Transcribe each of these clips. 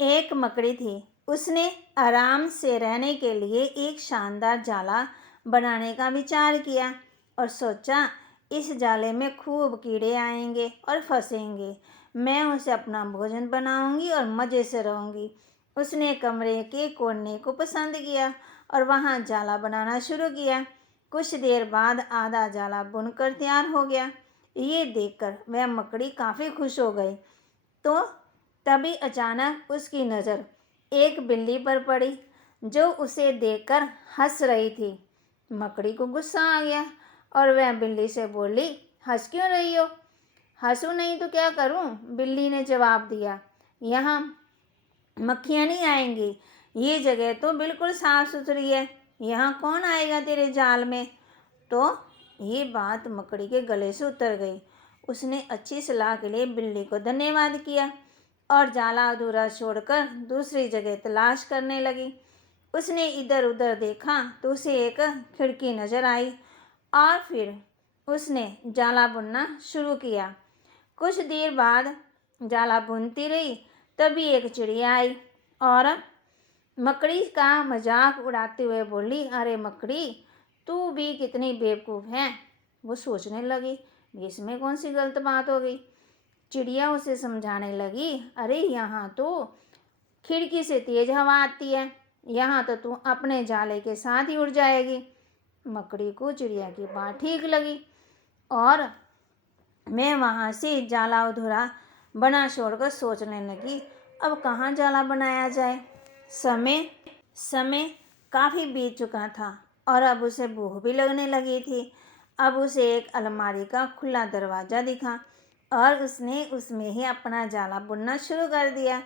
एक मकड़ी थी। उसने आराम से रहने के लिए एक शानदार जाला बनाने का विचार किया और सोचा, इस जाले में खूब कीड़े आएंगे और फंसेंगे। मैं उसे अपना भोजन बनाऊंगी और मज़े से रहूंगी। उसने कमरे के कोने को पसंद किया और वहां जाला बनाना शुरू किया। कुछ देर बाद आधा जाला बुनकर तैयार हो गया। ये देखकर वह मकड़ी काफ़ी खुश हो गई। तो तभी अचानक उसकी नज़र एक बिल्ली पर पड़ी, जो उसे देखकर हंस रही थी। मकड़ी को गुस्सा आ गया और वह बिल्ली से बोली, हंस क्यों रही हो? हंसू नहीं तो क्या करूं? बिल्ली ने जवाब दिया, यहाँ मक्खियाँ नहीं आएंगी। ये जगह तो बिल्कुल साफ सुथरी है। यहाँ कौन आएगा तेरे जाल में? तो ये बात मकड़ी के गले से उतर गई। उसने अच्छी सलाह के लिए बिल्ली को धन्यवाद किया और जाला अधूरा छोड़कर दूसरी जगह तलाश करने लगी। उसने इधर उधर देखा तो उसे एक खिड़की नजर आई और फिर उसने जाला बुनना शुरू किया। कुछ देर बाद जाला बुनती रही, तभी एक चिड़िया आई और मकड़ी का मजाक उड़ाते हुए बोली, अरे मकड़ी, तू भी कितनी बेवकूफ़ है। वो सोचने लगी, इसमें कौन सी गलत बात हो गई। चिड़िया उसे समझाने लगी, अरे यहाँ तो खिड़की से तेज हवा आती है, यहाँ तो तू अपने जाले के साथ ही उड़ जाएगी। मकड़ी को चिड़िया की बात ठीक लगी और मैं वहाँ से जाला अधूरा बना छोड़कर सोचने लगी, अब कहाँ जाला बनाया जाए। समय समय काफ़ी बीत चुका था और अब उसे भूख भी लगने लगी थी। अब उसे एक अलमारी का खुला दरवाज़ा दिखा और उसने उसमें ही अपना जाला बुनना शुरू कर दिया।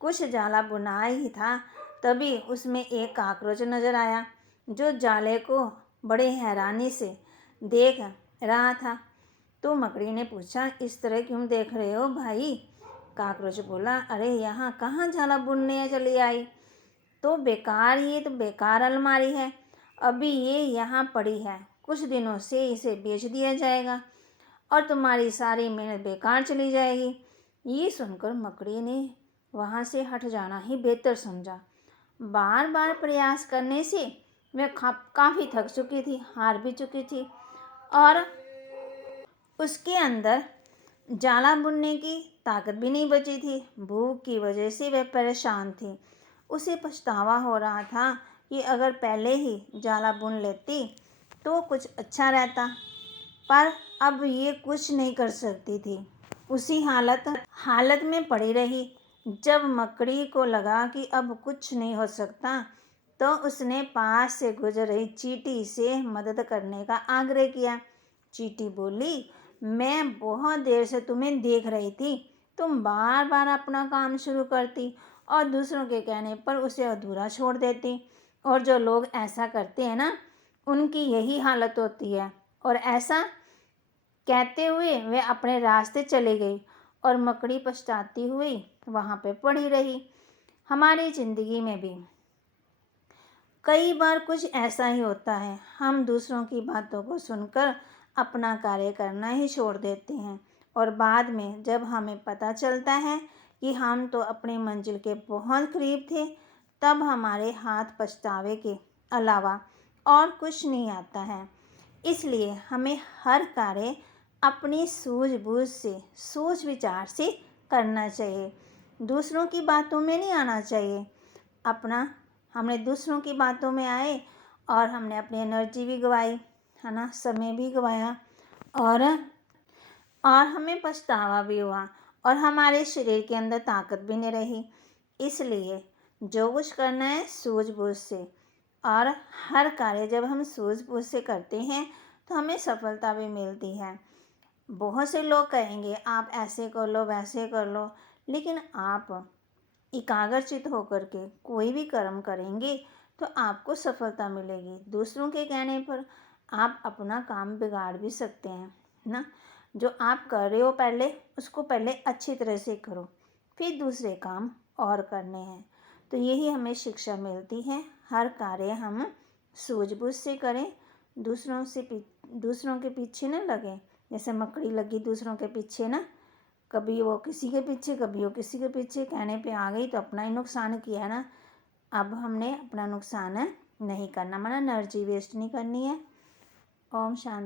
कुछ जाला बुना ही था, तभी उसमें एक काकरोच नज़र आया, जो जाले को बड़े हैरानी से देख रहा था। तो मकड़ी ने पूछा, इस तरह क्यों देख रहे हो भाई? काकरोच बोला, अरे यहाँ कहाँ जाला बुनने चली आई? ये तो बेकार अलमारी है। अभी ये यहाँ पड़ी है, कुछ दिनों से इसे बेच दिया जाएगा और तुम्हारी सारी मेहनत बेकार चली जाएगी। ये सुनकर मकड़ी ने वहाँ से हट जाना ही बेहतर समझा। बार बार प्रयास करने से वह काफ़ी थक चुकी थी, हार भी चुकी थी और उसके अंदर जाला बुनने की ताकत भी नहीं बची थी। भूख की वजह से वह परेशान थी। उसे पछतावा हो रहा था कि अगर पहले ही जाला बुन लेती तो कुछ अच्छा रहता, पर अब ये कुछ नहीं कर सकती थी। उसी हालत में पड़ी रही। जब मकड़ी को लगा कि अब कुछ नहीं हो सकता, तो उसने पास से गुजर रही चींटी से मदद करने का आग्रह किया। चींटी बोली, मैं बहुत देर से तुम्हें देख रही थी। तुम बार बार अपना काम शुरू करती और दूसरों के कहने पर उसे अधूरा छोड़ देती, और जो लोग ऐसा करते हैं ना, उनकी यही हालत होती है। और ऐसा कहते हुए वह अपने रास्ते चली गई और मकड़ी पछताती हुई वहाँ पे पड़ी रही। हमारी ज़िंदगी में भी कई बार कुछ ऐसा ही होता है। हम दूसरों की बातों को सुनकर अपना कार्य करना ही छोड़ देते हैं और बाद में जब हमें पता चलता है कि हम तो अपनी मंजिल के बहुत करीब थे, तब हमारे हाथ पछतावे के अलावा और कुछ नहीं आता है। इसलिए हमें हर कार्य अपनी सूझबूझ से, सोच विचार से करना चाहिए। दूसरों की बातों में नहीं आना चाहिए। हमने दूसरों की बातों में आए और हमने अपनी एनर्जी भी गंवाई, है ना, समय भी गंवाया और हमें पछतावा भी हुआ और हमारे शरीर के अंदर ताकत भी नहीं रही। इसलिए जो कुछ करना है सूझबूझ से, और हर कार्य जब हम सूझबूझ से करते हैं तो हमें सफलता भी मिलती है। बहुत से लोग कहेंगे आप ऐसे कर लो, वैसे कर लो, लेकिन आप एकाग्रचित होकर के कोई भी कर्म करेंगे तो आपको सफलता मिलेगी। दूसरों के कहने पर आप अपना काम बिगाड़ भी सकते हैं ना। जो आप कर रहे हो पहले उसको पहले अच्छी तरह से करो, फिर दूसरे काम और करने हैं। तो यही हमें शिक्षा मिलती है, हर कार्य हम सूझबूझ से करें, दूसरों के पीछे न लगें। जैसे मकड़ी लगी दूसरों के पीछे ना, कभी वो किसी के पीछे, कभी वो किसी के पीछे, कहने पे आ गई तो अपना ही नुकसान किया है ना। अब हमने अपना नुकसान नहीं करना, माना एनर्जी वेस्ट नहीं करनी है। ओम शांति।